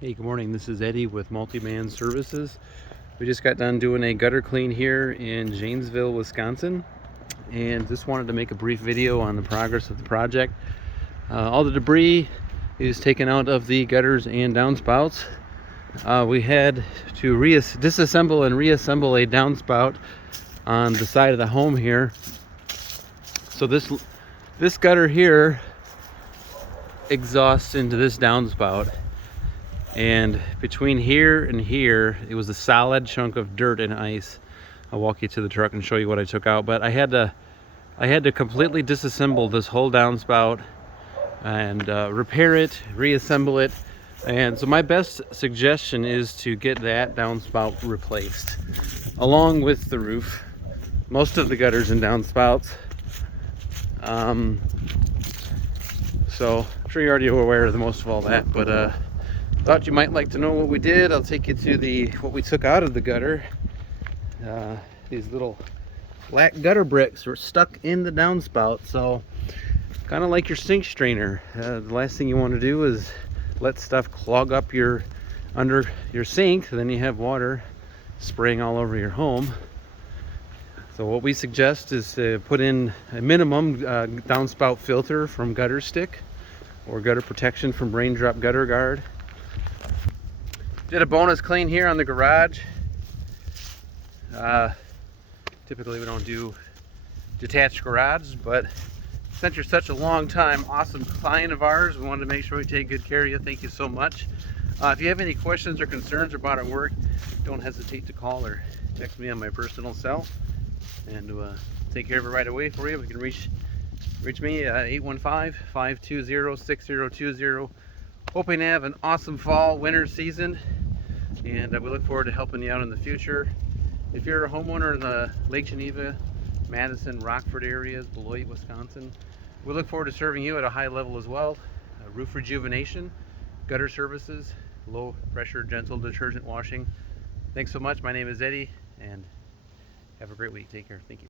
Hey, good morning. This is Eddie with Multi-Man Services. We just got done doing a gutter clean here in Janesville, Wisconsin, and just wanted to make a brief video on the progress of the project. All the debris is taken out of the gutters and downspouts. We had to disassemble and reassemble a downspout on the side of the home here. So this gutter here exhausts into this downspout. And between here and here, it was a solid chunk of dirt and ice. I'll walk you to the truck and show you what I took out. But I had to completely disassemble this whole downspout and repair it, reassemble it. And so my best suggestion is to get that downspout replaced, along with the roof, most of the gutters and downspouts. So I'm sure you're already aware of most of all that, but thought you might like to know what we did. I'll take you to what we took out of the gutter. These little black gutter bricks were stuck in the downspout, so kind of like your sink strainer. The last thing you want to do is let stuff clog up under your sink, then you have water spraying all over your home. So what we suggest is to put in a minimum downspout filter from Gutter Stick or gutter protection from Raindrop Gutter Guard. Did a bonus clean here on the garage. Typically we don't do detached garages, but since you're such a long time awesome client of ours, we wanted to make sure we take good care of you. Thank you so much. If you have any questions or concerns about our work, don't hesitate to call or text me on my personal cell, and take care of it right away for you. We can reach me at 815-520-6020. Hoping to have an awesome fall, winter season, and we look forward to helping you out in the future. If you're a homeowner in the Lake Geneva, Madison, Rockford areas, Beloit, Wisconsin, we look forward to serving you at a high level as well. Roof rejuvenation, gutter services, low pressure, gentle detergent washing. Thanks so much. My name is Eddie, and have a great week. Take care. Thank you.